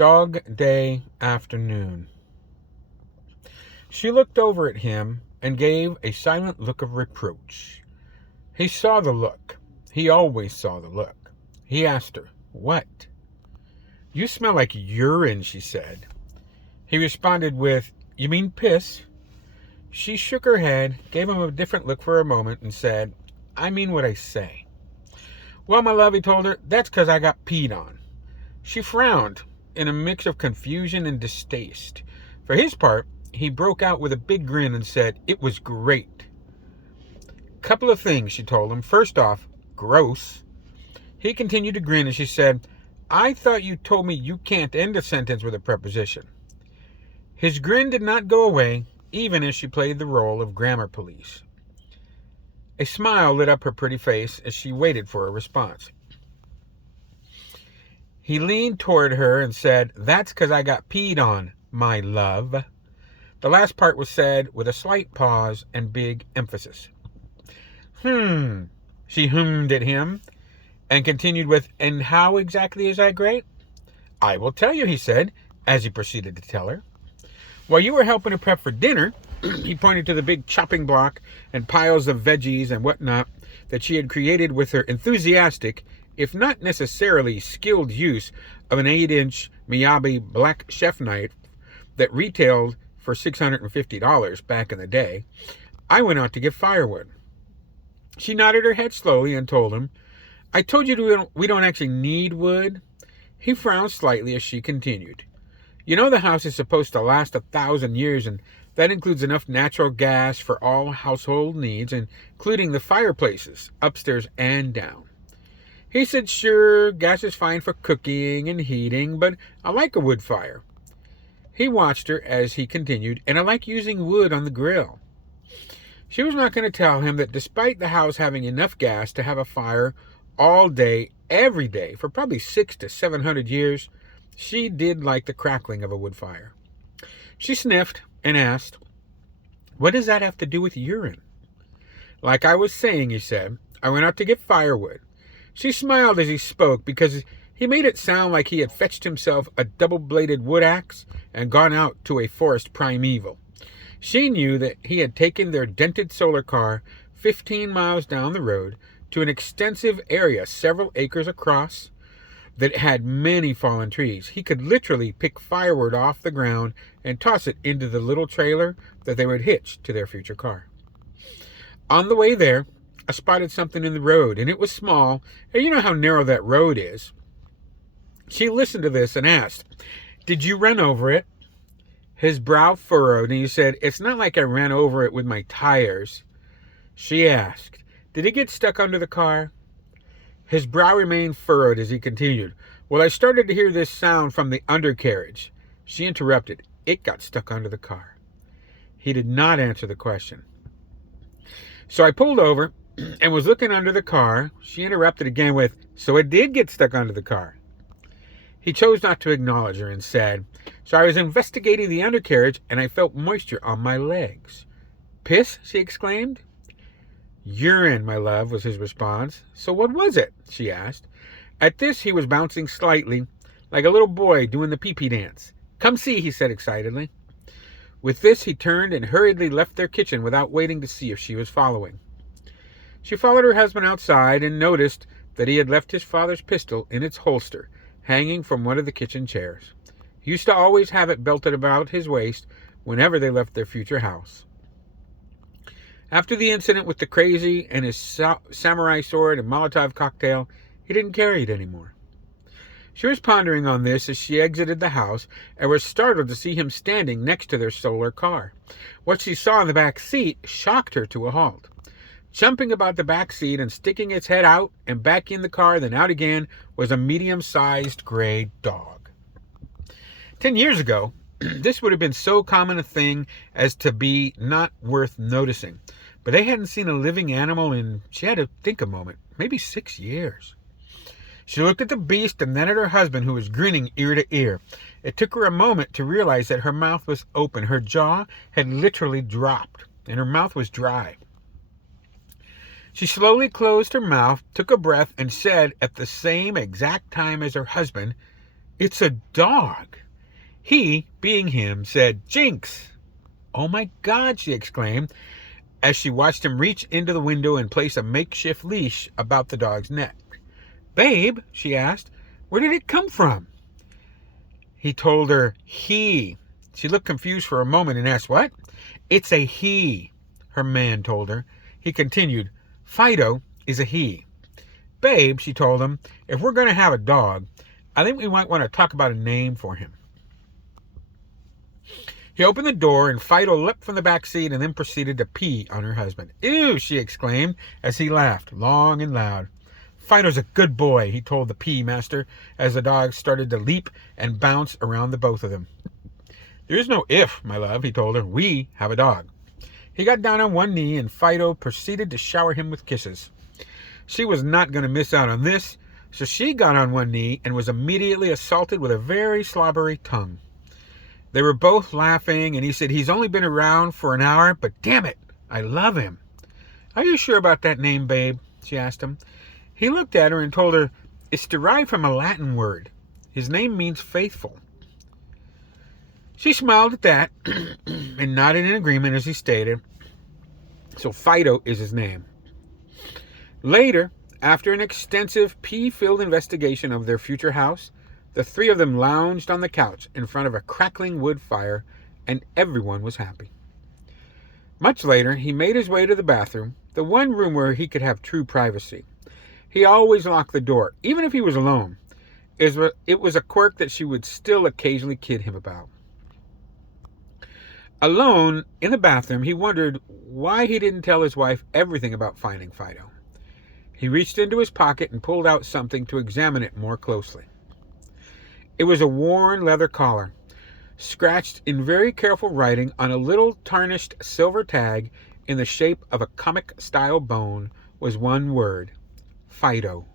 Dog Day Afternoon. She looked over at him and gave a silent look of reproach. He saw the look. He always saw the look. He asked her, "What?" "You smell like urine," she said. He responded with, "You mean piss?" She shook her head, gave him a different look for a moment, and said, "I mean what I say." "Well, my love," he told her, "that's 'cause I got peed on." She frowned in a mix of confusion and distaste. For his part, he broke out with a big grin and said, "It was great." "Couple of things," she told him. "First off, gross." He continued to grin as she said, "I thought you told me you can't end a sentence with a preposition." His grin did not go away, even as she played the role of grammar police. A smile lit up her pretty face as she waited for a response. He leaned toward her and said, "That's 'cause I got peed on, my love." The last part was said with a slight pause and big emphasis. She hummed at him and continued with, "And how exactly is that great?" "I will tell you," he said, as he proceeded to tell her. "While you were helping to prep for dinner," he pointed to the big chopping block and piles of veggies and whatnot that she had created with her enthusiastic, if not necessarily skilled use of an 8-inch Miyabi black chef knife that retailed for $650 back in the day, "I went out to get firewood." She nodded her head slowly and told him, "I told you we don't actually need wood." He frowned slightly as she continued. "You know the house is supposed to last 1,000 years, and that includes enough natural gas for all household needs, including the fireplaces, upstairs and down." He said, "Sure, gas is fine for cooking and heating, but I like a wood fire." He watched her as he continued, "And I like using wood on the grill." She was not going to tell him that despite the house having enough gas to have a fire all day, every day, for probably 600 to 700 years, she did like the crackling of a wood fire. She sniffed and asked, "What does that have to do with urine?" "Like I was saying," he said, "I went out to get firewood." She smiled as he spoke because he made it sound like he had fetched himself a double-bladed wood axe and gone out to a forest primeval. She knew that he had taken their dented solar car 15 miles down the road to an extensive area several acres across that had many fallen trees. He could literally pick firewood off the ground and toss it into the little trailer that they would hitch to their future car. On the way there, I spotted something in the road, and it was small, and you know how narrow that road is. She listened to this and asked, "Did you run over it?" His brow furrowed, and he said, "It's not like I ran over it with my tires." She asked, "Did it get stuck under the car?" His brow remained furrowed as he continued, "Well, I started to hear this sound from the undercarriage." She interrupted, "It got stuck under the car." He did not answer the question. "So I pulled over and was looking under the car." She interrupted again with, "So it did get stuck under the car." He chose not to acknowledge her and said, "So I was investigating the undercarriage and I felt moisture on my legs." "Piss?" she exclaimed. "Urine, my love," was his response. "So what was it?" she asked. At this he was bouncing slightly, like a little boy doing the pee-pee dance. "Come see," he said excitedly. With this he turned and hurriedly left their kitchen without waiting to see if she was following. She followed her husband outside and noticed that he had left his father's pistol in its holster, hanging from one of the kitchen chairs. He used to always have it belted about his waist whenever they left their future house. After the incident with the crazy and his samurai sword and Molotov cocktail, he didn't carry it anymore. She was pondering on this as she exited the house and was startled to see him standing next to their solar car. What she saw in the back seat shocked her to a halt. Jumping about the back seat and sticking its head out and back in the car, then out again, was a medium-sized gray dog. 10 years ago, this would have been so common a thing as to be not worth noticing. But they hadn't seen a living animal in, she had to think a moment, maybe 6 years. She looked at the beast and then at her husband, who was grinning ear to ear. It took her a moment to realize that her mouth was open. Her jaw had literally dropped, and her mouth was dry. She slowly closed her mouth, took a breath, and said at the same exact time as her husband, It's a dog. He, being him, said, Jinx. Oh my God, she exclaimed, as she watched him reach into the window and place a makeshift leash about the dog's neck. Babe, she asked, where did it come from? He told her, he. She looked confused for a moment and asked, what? It's a he, her man told her. He continued, Fido is a he. Babe, she told him, if we're going to have a dog, I think we might want to talk about a name for him. He opened the door and Fido leapt from the back seat and then proceeded to pee on her husband. Ew, she exclaimed as he laughed long and loud. Fido's a good boy, he told the pee master as the dog started to leap and bounce around the both of them. There is no if, my love, he told her. We have a dog. He got down on one knee and Fido proceeded to shower him with kisses. She was not going to miss out on this, so she got on one knee and was immediately assaulted with a very slobbery tongue. They were both laughing, and he said, he's only been around for an hour, but damn it, I love him. Are you sure about that name, babe? She asked him. He looked at her and told her, it's derived from a Latin word. His name means faithful. She smiled at that and nodded in agreement as he stated. So Fido is his name. Later, after an extensive pee-filled investigation of their future house, the three of them lounged on the couch in front of a crackling wood fire, and everyone was happy. Much later, he made his way to the bathroom, the one room where he could have true privacy. He always locked the door, even if he was alone. It was a quirk that she would still occasionally kid him about. Alone in the bathroom, he wondered why he didn't tell his wife everything about finding Fido. He reached into his pocket and pulled out something to examine it more closely. It was a worn leather collar. Scratched in very careful writing on a little tarnished silver tag in the shape of a comic-style bone was one word, Fido.